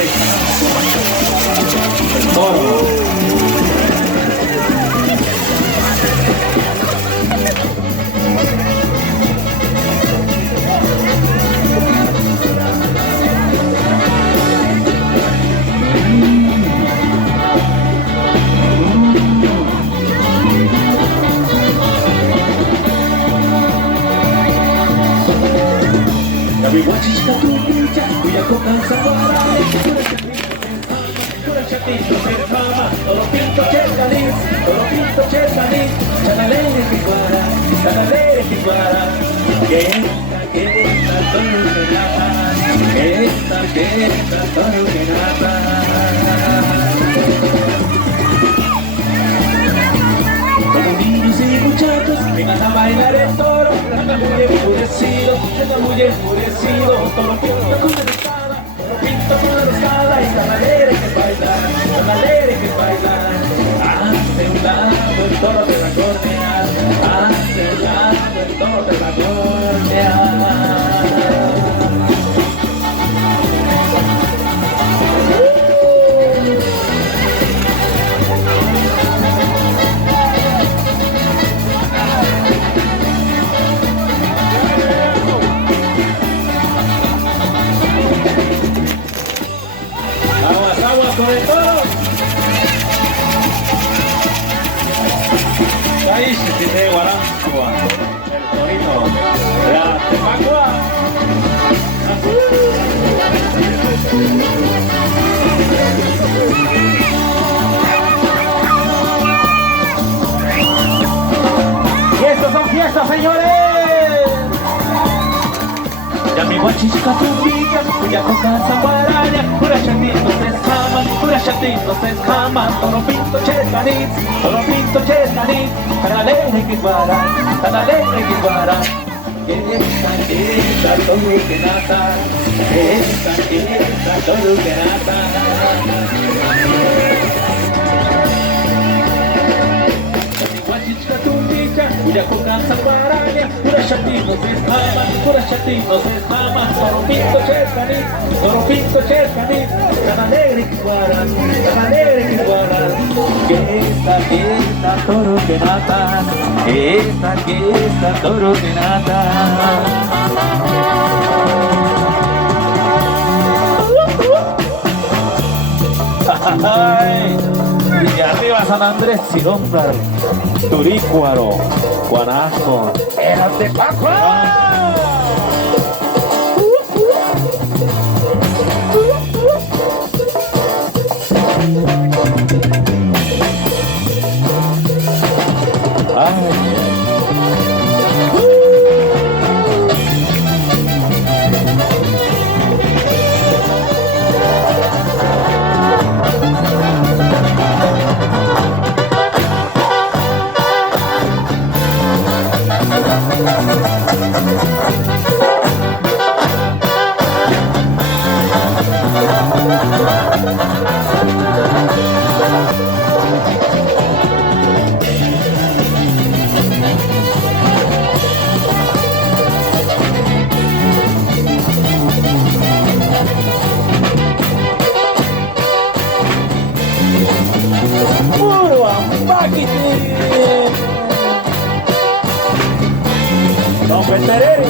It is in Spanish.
El toro. Wiwachiska tupicha, kuya kokansa warai, kura chatito se mama, todo pinto chesanis, chanalere piguara, que esta toro que nata, que esta toro que nata. Todos niños y muchachos vengan a bailar el toro, anda muy enfurecido, toro pinto con la espada, y tan alegre que bailar, hace un lado el toro de la cornea, hace un lado el toro de la cornea. Con el toro. Ahí se tiene guarancua. El torito. Ya, te pacua. Y estos son fiestas, señores. Ya mi guachica tumbilla, cuya coca zambaraya, pura chatito se escama, toro pinto chesanit, tan alegre que guara, que esta toro que nata, esta toro que nata. Cuya coca zambaraya, pura chatito se escama, toro pinto chesanit, tan alegre que guara, que esta toro que nata, esta toro que nata. Ay, y arriba San Andrés, Silondar, Turícuaro, Guanajo, ¡Érate Paco! Puro ambaquiti. Don Peterere.